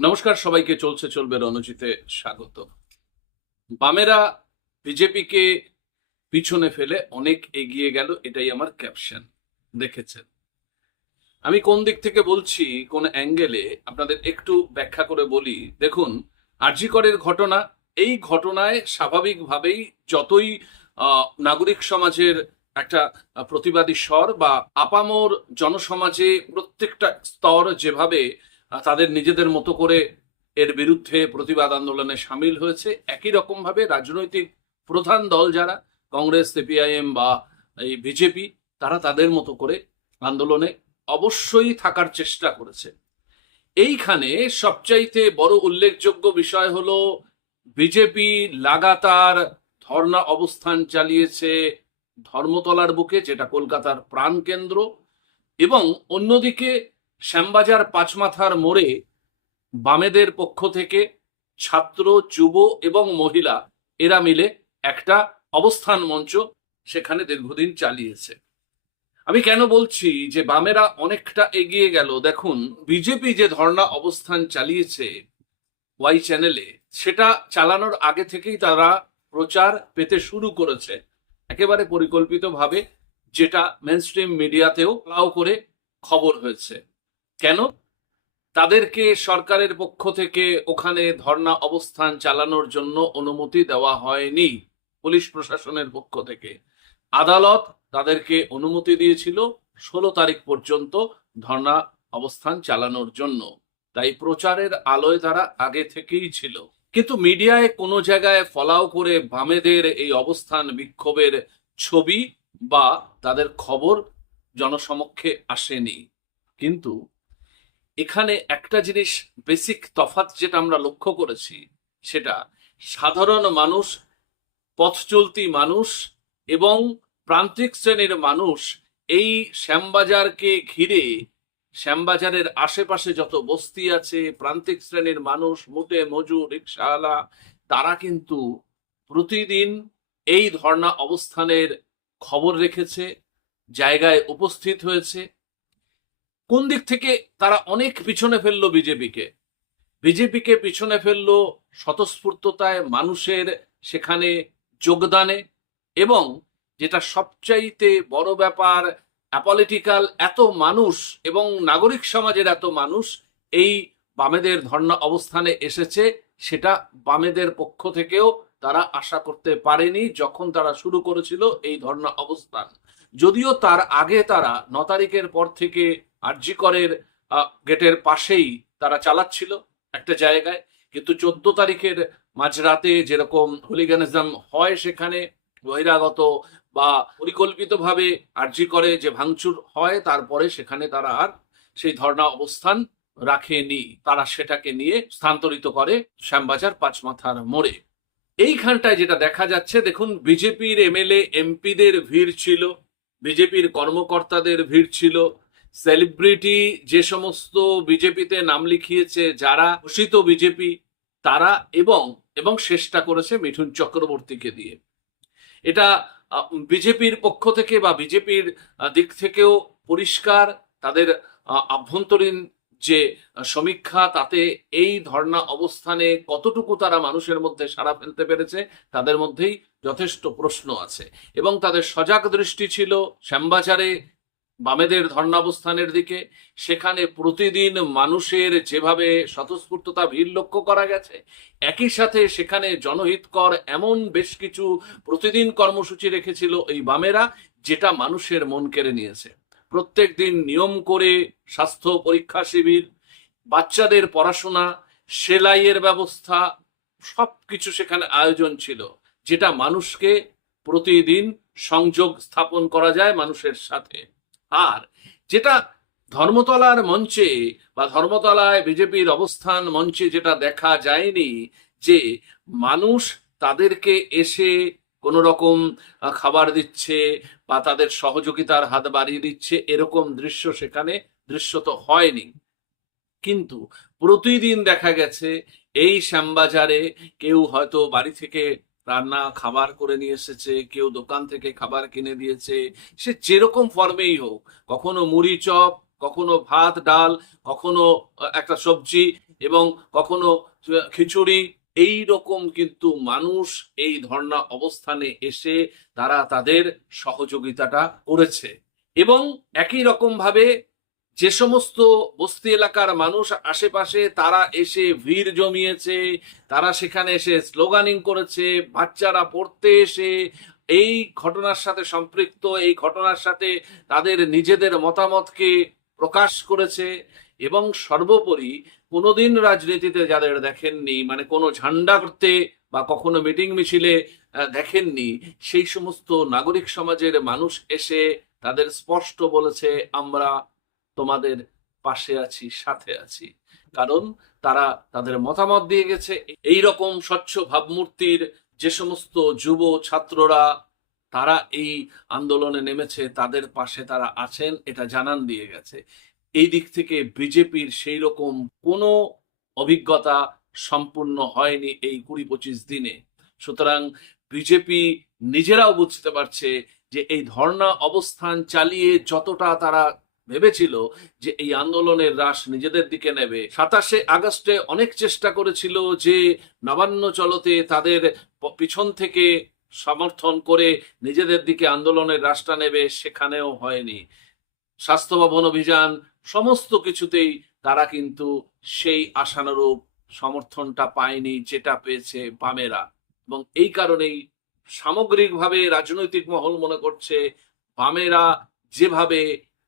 নমস্কার, সবাইকে চলছে, চলবে রণজিতে স্বাগত। বামেরা বিজেপিকে পিছনে ফেলে অনেক এগিয়ে গেল, এটাই আমার ক্যাপশন দেখেছেন। আমি কোন দিক থেকে বলছি, কোন অ্যাঙ্গেলে আপনাদের একটু ব্যাখ্যা করে বলি। দেখুন, আরজিকরের ঘটনা, এই ঘটনায় স্বাভাবিকভাবেই যতই নাগরিক সমাজের একটা প্রতিবাদী স্বর বা আপামোর জনসমাজে প্রত্যেকটা স্তর যেভাবে তাদের নিজেদের মতো করে এর বিরুদ্ধে প্রতিবাদ আন্দোলনে সামিল হয়েছে। একই রকম ভাবে রাজনৈতিক প্রধান দল যারা, কংগ্রেস, সিপিআইএম বা এই বিজেপি, তারা তাদের মতো করে আন্দোলনে অবশ্যই থাকার চেষ্টা করেছে। এইখানে সবচাইতে বড় উল্লেখযোগ্য বিষয় হলো, বিজেপি লাগাতার ধর্ণা অবস্থান চালিয়েছে ধর্মতলার বুকে, যেটা কলকাতার প্রাণকেন্দ্র, এবং অন্যদিকে শ্যামবাজার পাঁচমাথার মোড়ে বামেদের পক্ষ থেকে ছাত্র, যুব এবং মহিলা এরা মিলে একটা অবস্থান মঞ্চ সেখানে দীর্ঘদিন চালিয়েছে। আমি কেন বলছি যে বামেরা অনেকটা এগিয়ে গেল? দেখুন, বিজেপি যে ধর্ণা অবস্থান চালিয়েছে ওয়াই চ্যানেলে, সেটা চালানোর আগে থেকেই তারা প্রচার পেতে শুরু করেছে। একেবারে পরিকল্পিতভাবে যেটা মেনস্ট্রিম মিডিয়াতেও লাউ করে খবর হয়েছে। কেন? তাদেরকে সরকারের পক্ষ থেকে ওখানে ধর্ণা অবস্থান চালানোর জন্য অনুমতি দেওয়া হয়নি পুলিশ প্রশাসনের পক্ষ থেকে। আদালত তাদেরকে অনুমতি দিয়েছিল ষোলো তারিখ পর্যন্ত ধর্ণা অবস্থান চালানোর জন্য। তাই প্রচারের আলোয় তারা আগে থেকেই ছিল। কিন্তু মিডিয়ায় কোনো জায়গায় ফলাও করে বামেদের এই অবস্থান বিক্ষোভের ছবি বা তাদের খবর জনসমক্ষে আসেনি। কিন্তু এখানে একটা জিনিস বেসিক তফাৎ যেটা আমরা লক্ষ্য করেছি, সেটা সাধারণ মানুষ, পথ চলতি মানুষ এবং প্রান্তিক শ্রেণির মানুষ এই শ্যামবাজারকে ঘিরে, শ্যামবাজারের আশেপাশে যত বস্তি আছে, প্রান্তিক শ্রেণির মানুষ, মুটে, মজুর রিক্সাওয়ালা তারা কিন্তু প্রতিদিন এই ধর্ণা অবস্থানের খবর রেখেছে, জায়গায় উপস্থিত হয়েছে কোন দিক থেকে তারা অনেক পিছনে ফেলল বিজেপিকে? বিজেপিকে পিছনে ফেলল স্বতঃস্ফূর্ততায় মানুষের সেখানে যোগদানে এবং যেটা সবচাইতে বড় ব্যাপার অ্যাপলিটিক্যাল এত মানুষ এবং নাগরিক সমাজের এত মানুষ এই বামেদের ধর্ণা অবস্থানে এসেছে, সেটা বামেদের পক্ষ থেকেও তারা আশা করতে পারেনি যখন তারা শুরু করেছিল এই ধর্ণা অবস্থান। যদিও তার আগে তারা ন তারিখের পর থেকে আরজিকরের আহ, গেটের পাশেই তারা চালাচ্ছিল একটা জায়গায়। কিন্তু চোদ্দ তারিখের মাঝরাতে যেরকম হুলিগানিজম হয় সেখানে বহিরাগত বা পরিকল্পিতভাবে আরজি করে যে ভাঙচুর হয় তারপরে সেখানে তারা আর সেই ধর্ণা অবস্থান রাখেনি। তারা সেটাকে নিয়ে স্থানান্তরিত করে শ্যামবাজার পাঁচমাথার মোড়ে। এইখানটায় যেটা দেখা যাচ্ছে দেখুন বিজেপির এমএলএ এমপিদের ভিড় ছিল বিজেপির কর্মকর্তাদের ভিড় ছিল সেলিব্রিটি যে সমস্ত বিজেপিতে নাম লিখিয়েছে, যারা ঘোষিত বিজেপি, তারা এবং এবং চেষ্টা করেছে মিঠুন চক্রবর্তীকে দিয়ে। এটা বিজেপির পক্ষ থেকে বা বিজেপির দিক থেকেও পরিষ্কার তাদের আভ্যন্তরীণ যে সমীক্ষা, তাতে এই ধর্ণা অবস্থানে কতটুকু তারা মানুষের মধ্যে সাড়া ফেলতে পেরেছে, তাদের মধ্যেই যথেষ্ট প্রশ্ন আছে। এবং তাদের সজাগ দৃষ্টি ছিল শ্যামবাজারে বামেদের ধর্ণাবস্থানের দিকে, সেখানে প্রতিদিন মানুষের যেভাবে স্বতঃস্ফূর্ততা ভিড় লক্ষ্য করা গেছে, একই সাথে সেখানে জনহিতকর এমন বেশ কিছু প্রতিদিন কর্মসূচি রেখেছিল এই বামেরা, যেটা মানুষের মন কেড়ে নিয়েছে। প্রত্যেক দিন নিয়ম করে স্বাস্থ্য পরীক্ষা শিবির, বাচ্চাদের পড়াশোনা, সেলাইয়ের ব্যবস্থা, সবকিছু সেখানে আয়োজন ছিল, যেটা মানুষকে প্রতিদিন সংযোগ স্থাপন করা যায় মানুষের সাথে। আর যেটা ধর্মতলার মঞ্চে বা ধর্মতলায় বিজেপির অবস্থান মঞ্চে যেটা দেখা যায়নি যে মানুষ তাদেরকে এসে কোনো রকম খাবার দিচ্ছে বা তাদের সহযোগিতার হাত বাড়িয়ে দিচ্ছে, এরকম দৃশ্য সেখানে দৃশ্যত হয়নি। কিন্তু প্রতিদিন দেখা গেছে এই শ্যামবাজারে কেউ হয়তো বাড়ি থেকে রান্না, খাবার করে নিয়ে এসেছে, কেউ দোকান থেকে খাবার কিনে দিয়েছে, সে যেরকম ফর্মেই হোক, কখনো মুড়ি চপ, কখনো ভাত, ডাল, কখনো একটা সবজি এবং কখনো খিচুড়ি এই রকম কিন্তু মানুষ এই ধর্ণা অবস্থানে এসে তারা তাদের সহযোগিতাটা করেছে। এবং একই রকম ভাবে যে সমস্ত বস্তি এলাকার মানুষ আশেপাশে, তারা এসে ভিড় জমিয়েছে, তারা সেখানে এসে স্লোগানিং করেছে, বাচ্চারা পড়তে এসে এই ঘটনার সাথে সম্পৃক্ত, এই ঘটনার সাথে তাদের নিজেদের মতামতকে প্রকাশ করেছে এবং সর্বোপরি কোনোদিন রাজনীতিতে যাদের দেখেননি মানে কোনো ঝান্ডা করতে বা কখনো মিটিং মিছিলে দেখেননি, সেই সমস্ত নাগরিক সমাজের মানুষ এসে তাদের স্পষ্ট বলেছে, আমরা তোমাদের পাশে আছি, সাথে আছি। কারণ তারা তাদের মতামত দিয়ে গেছে এই রকম স্বচ্ছ ভাবমূর্তির যে সমস্ত যুব ছাত্ররা তারা এই আন্দোলনে নেমেছে, তাদের পাশে তারা আছেন, এটা জানান দিয়ে গেছে। এই দিক থেকে বিজেপির সেই রকম কোনো অভিজ্ঞতা সম্পূর্ণ হয়নি এই কুড়ি পঁচিশ দিনে। সুতরাং বিজেপি নিজেরাও বুঝতে পারছে যে এই ধর্ণা অবস্থান চালিয়ে যতটা তারা ভেবেছিল যে এই আন্দোলনের রাশ নিজেদের দিকে নেবে। সাতাশে আগস্টে অনেক চেষ্টা করেছিল যে নবান্ন চলতে তাদের পিছন থেকে সমর্থন করে নিজেদের দিকে আন্দোলনের রাশটা নেবে, সেখানেও হয়নি। স্বাস্থ্য ভবন অভিযান সমস্ত কিছুতেই তারা কিন্তু সেই আশানুরূপ সমর্থনটা পায়নি যেটা পেয়েছে বামেরা। এবং এই কারণেই সামগ্রিকভাবে রাজনৈতিক মহল মনে করছে, বামেরা যেভাবে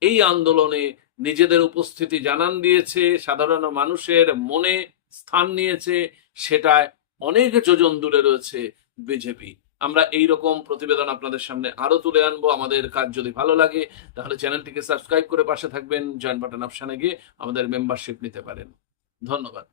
এই আন্দোলনে নিজেদের উপস্থিতি জানান দিয়েছে, সাধারণ মানুষের মনে স্থান নিয়েছে, সেটায় অনেক যোজন দূরে রয়েছে বিজেপি। আমরা এই রকম প্রতিবেদন আপনাদের সামনে আরও তুলে আনব, আমাদের কাজ যদি ভালো লাগে, তাহলে চ্যানেলটিকে সাবস্ক্রাইব করে পাশে থাকবেন, জয়েন বাটন অপশানে গিয়ে আমাদের মেম্বারশিপ নিতে পারেন। ধন্যবাদ।